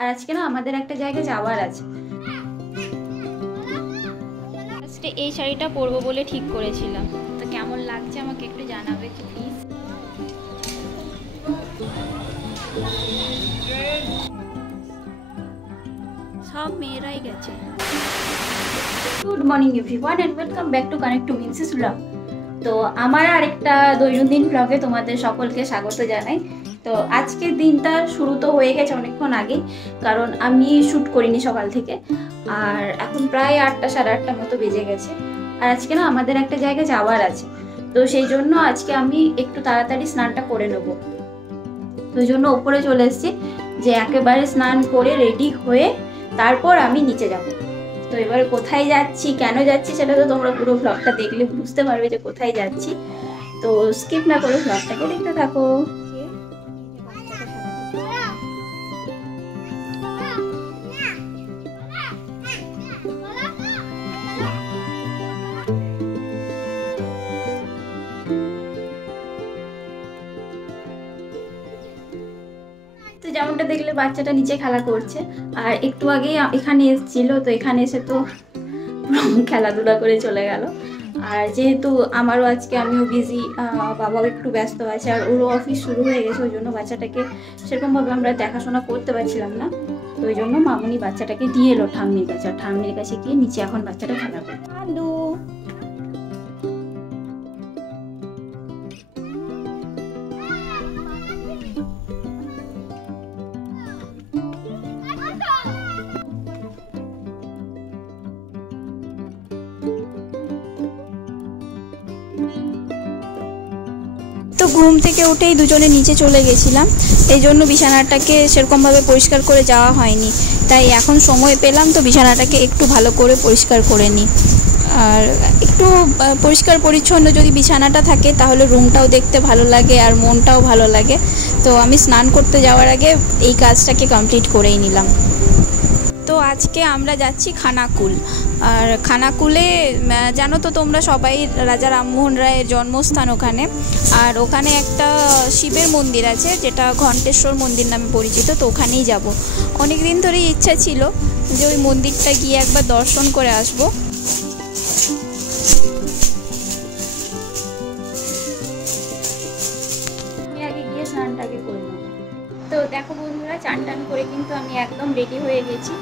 আর আজকে না আমাদের একটা জায়গায় যাওয়ার আছে। আজকে এই শাড়িটা পরবো বলে ঠিক করেছিলাম, তো কেমন লাগছে আমাকে একটু জানাবে কি প্লিজ। সব মেয়েরাই গেছে। Good morning everyone and welcome back to connect to মিনসেস ব্লগ। তো আমার আরেকটা দৈনন্দিন ব্লগে তোমাদের সকলকে স্বাগত জানাই। তো আজকের দিনটা শুরু তো হয়ে গেছে অনেকক্ষণ আগে, কারণ আমি শ্যুট করিনি সকাল থেকে। আর এখন প্রায় 8টা সাড়ে 8টার মতো বেজে গেছে। আর আজকে না আমাদের একটা জায়গায় যাওয়ার আছে, তো সেই জন্য আজকে আমি একটু তাড়াতাড়ি স্নানটা করে নেবো। তো ওই জন্য ওপরে চলে এসেছি, যে একেবারে স্নান করে রেডি হয়ে তারপর আমি নিচে যাব। তো এবারে কোথায় যাচ্ছি, কেন যাচ্ছি, সেটা তো তোমরা পুরো ব্লগটা দেখলে বুঝতে পারবে যে কোথায় যাচ্ছি। তো স্কিপ না করে ব্লগটাকে দেখতে থাকো। তো যেমনটা দেখলে বাচ্চাটা নিচে খেলা করছে, আর একটু আগেই এখানে এসেছিল, তো এখানে এসে তো খেলাধুলা করে চলে গেল। আর যেহেতু আমারও আজকে আমিও বিজি, বাবাও একটু ব্যস্ত আছে, আর ওরও অফিস শুরু হয়ে গেছে, ওই জন্য বাচ্চাটাকে সেরকমভাবে আমরা দেখাশোনা করতে পারছিলাম না। তো ওই জন্য মামুনি বাচ্চাটাকে দিয়ে এলো ঠাম্মির কাছে, আর ঠাম্মির কাছে গিয়ে নিচে এখন বাচ্চাটা খেলা করে। আলু তো ঘুম থেকে উঠেই দুজনে নিচে চলে গেছিলাম, এই জন্য বিছানাটাকে সেরকমভাবে পরিষ্কার করে যাওয়া হয়নি। তাই এখন সময় পেলাম তো বিছানাটাকে একটু ভালো করে পরিষ্কার করে নিই। আর একটু পরিষ্কার পরিচ্ছন্ন যদি বিছানাটা থাকে তাহলে রুমটাও দেখতে ভালো লাগে আর মনটাও ভালো লাগে। তো আমি স্নান করতে যাওয়ার আগে এই কাজটাকে কমপ্লিট করেই নিলাম। তো আজকে আমরা যাচ্ছি খানাকুল। আর খানাকুলে জানো তো তোমরা সবাই, রাজা রামমোহন রায়ের জন্মস্থান ওখানে। আর ওখানে একটা শিবের মন্দির আছে যেটা ঘণ্টেশ্বর মন্দির নামে পরিচিত, তো ওখানেই যাব। অনেক দিন ধরেই ইচ্ছা ছিল যে ওই মন্দিরটা গিয়ে একবার দর্শন করে আসবো। আমি আগে গিয়ে স্নানটাকে করে নেবো। তো দেখো বন্ধুরা, চান টান করে কিন্তু আমি একদম রেডি হয়ে গেছি।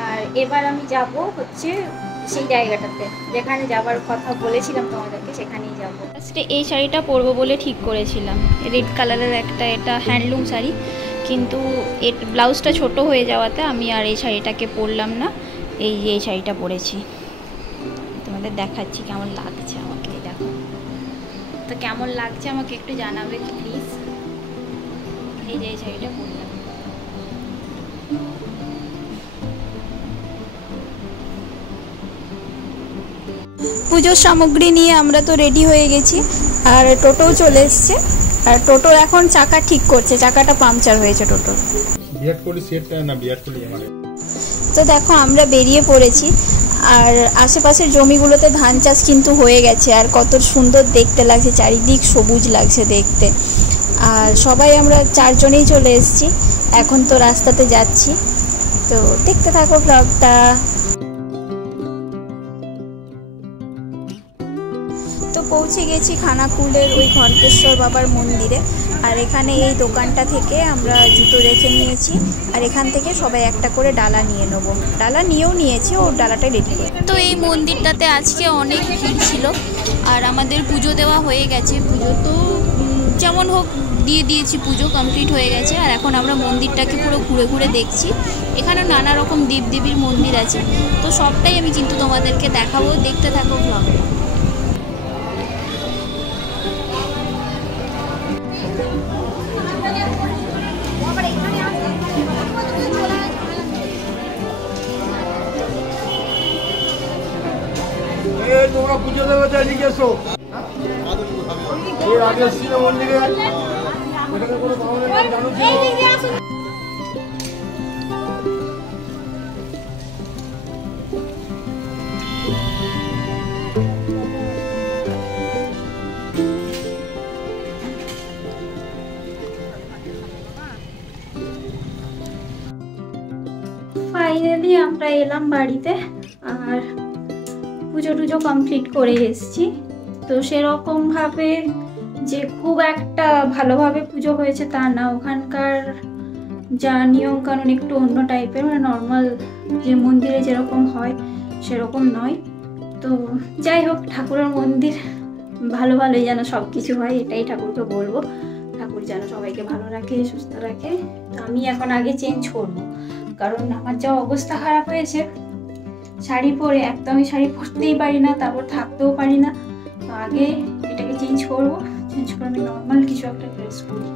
আর এবার আমি যাব হচ্ছে সেই জায়গাটাতে যেখানে যাবার কথা বলেছিলাম তোমাদেরকে, সেখানেই যাব। ফার্স্টে এই শাড়িটা পরবো বলে ঠিক করেছিলাম, রেড কালারের একটা, এটা হ্যান্ডলুম শাড়ি, কিন্তু এর ব্লাউজটা ছোট হয়ে যাওয়াতে আমি আর এই শাড়িটাকে পরলাম না। এই শাড়িটা পরেছি, তোমাদের দেখাচ্ছি কেমন লাগছে আমাকে। দেখো তো কেমন লাগছে আমাকে একটু জানাবে প্লিজ। এই যে এই শাড়িটা পরলাম। পুজোর সামগ্রী নিয়ে আমরা তো রেডি হয়ে গেছি, আর টোটোও চলে এসছে। আর টোটো এখন চাকা ঠিক করছে, চাকাটা পাংচার হয়েছে টোটো। তো দেখো আমরা বেরিয়ে পড়েছি, আর আশেপাশের জমিগুলোতে ধান চাষ কিন্তু হয়ে গেছে, আর কত সুন্দর দেখতে লাগছে, চারিদিক সবুজ লাগছে দেখতে। আর সবাই আমরা 4 জনেই চলে এসেছি, এখন তো রাস্তাতে যাচ্ছি। তো দেখতে থাকো ব্লগটা। তো পৌঁছে গেছি খানাকুলের ওই ঘণ্টেশ্বর বাবার মন্দিরে। আর এখানে এই দোকানটা থেকে আমরা জুতো রেখে নিয়েছি, আর এখান থেকে সবাই একটা করে ডালা নিয়ে নেবো। ডালা নিয়েও নিয়েছি, ও ডালাটাই রেডি করে। তো এই মন্দিরটাতে আজকে অনেক ভিড় ছিল, আর আমাদের পুজো দেওয়া হয়ে গেছে। পুজো তো যেমন হোক দিয়ে দিয়েছি, পুজো কমপ্লিট হয়ে গেছে। আর এখন আমরা মন্দিরটাকে পুরো ঘুরে ঘুরে দেখছি। এখানে নানা রকম দেবদেবীর মন্দির আছে, তো সবটাই আমি কিন্তু তোমাদেরকে দেখাবো, দেখতে থাকো ব্লগটা। তোমরা পুজো দেবে তাই এদিকে এসো। এর আগে এসেছিল মন্দিরে, এখানে কোনো বাউলের গান জানো ছিল? ফাইনালি আমরা এলাম বাড়িতে, আর পুজো টুজো কমপ্লিট করে এসেছি। তো সেরকমভাবে যে খুব একটা ভালোভাবে পুজো হয়েছে তা না, ওখানকার যা নিয়ম কানুন একটু অন্য টাইপের, মানে নর্মাল যে মন্দিরে যেরকম হয় সেরকম নয়। তো যাই হোক, ঠাকুরের মন্দির ভালোই যেন সব কিছু হয়, এটাই ঠাকুরকে বলবো। ঠাকুর যেন সবাইকে ভালো রাখে, সুস্থ রাখে। তো আমি এখন আগে চেঞ্জ করবো, কারণ আমার যা অবস্থা খারাপ হয়েছে শাড়ি পরে, একদমই শাড়ি পরতেই পারি না, তারপর থাকতেও পারি না। তো আগে এটাকে চেঞ্জ করবো, চেঞ্জ করে আমি নর্মাল কিছু একটা ড্রেস করি।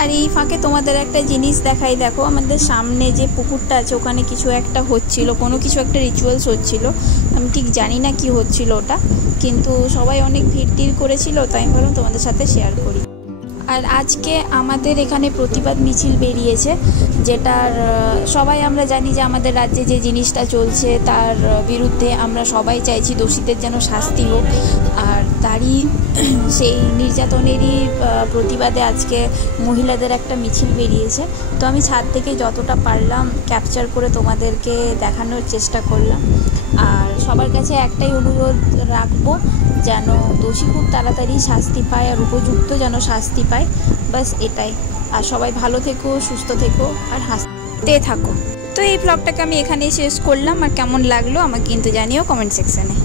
আর এই ফাঁকে তোমাদের একটা জিনিস দেখাই, দেখো আমাদের সামনে যে পুকুরটা আছে ওখানে কিছু একটা হচ্ছিল, কোনো কিছু একটা রিচুয়ালস হচ্ছিল। আমি ঠিক জানি না কি হচ্ছিল ওটা, কিন্তু সবাই অনেক ভিড় করেছিল, তাই আমি ভাবলাম তোমাদের সাথে শেয়ার করি। আর আজকে আমাদের এখানে প্রতিবাদ মিছিল বেরিয়েছে, যেটার সবাই আমরা জানি যে আমাদের রাজ্যে যে জিনিসটা চলছে তার বিরুদ্ধে আমরা সবাই চাইছি দোষীদের যেন শাস্তি হোক। আর তারই সেই নির্যাতনেরই প্রতিবাদে আজকে মহিলাদের একটা মিছিল বেরিয়েছে। তো আমি ছাদ থেকে যতটা পারলাম ক্যাপচার করে তোমাদেরকে দেখানোর চেষ্টা করলাম। আর সবার কাছে একটাই অনুরোধ রাখবো, যেন দোষী খুব তাড়াতাড়ি শাস্তি পায় আর উপযুক্ত যেন শাস্তি পায়, বাস এটাই। আর সবাই ভালো থেকো, সুস্থ থেকো আর হাসতে থাকো। তো এই ব্লগটাকে আমি এখানেই শেষ করলাম, আর কেমন লাগলো আমাকে কিন্তু জানিও কমেন্ট সেকশানে।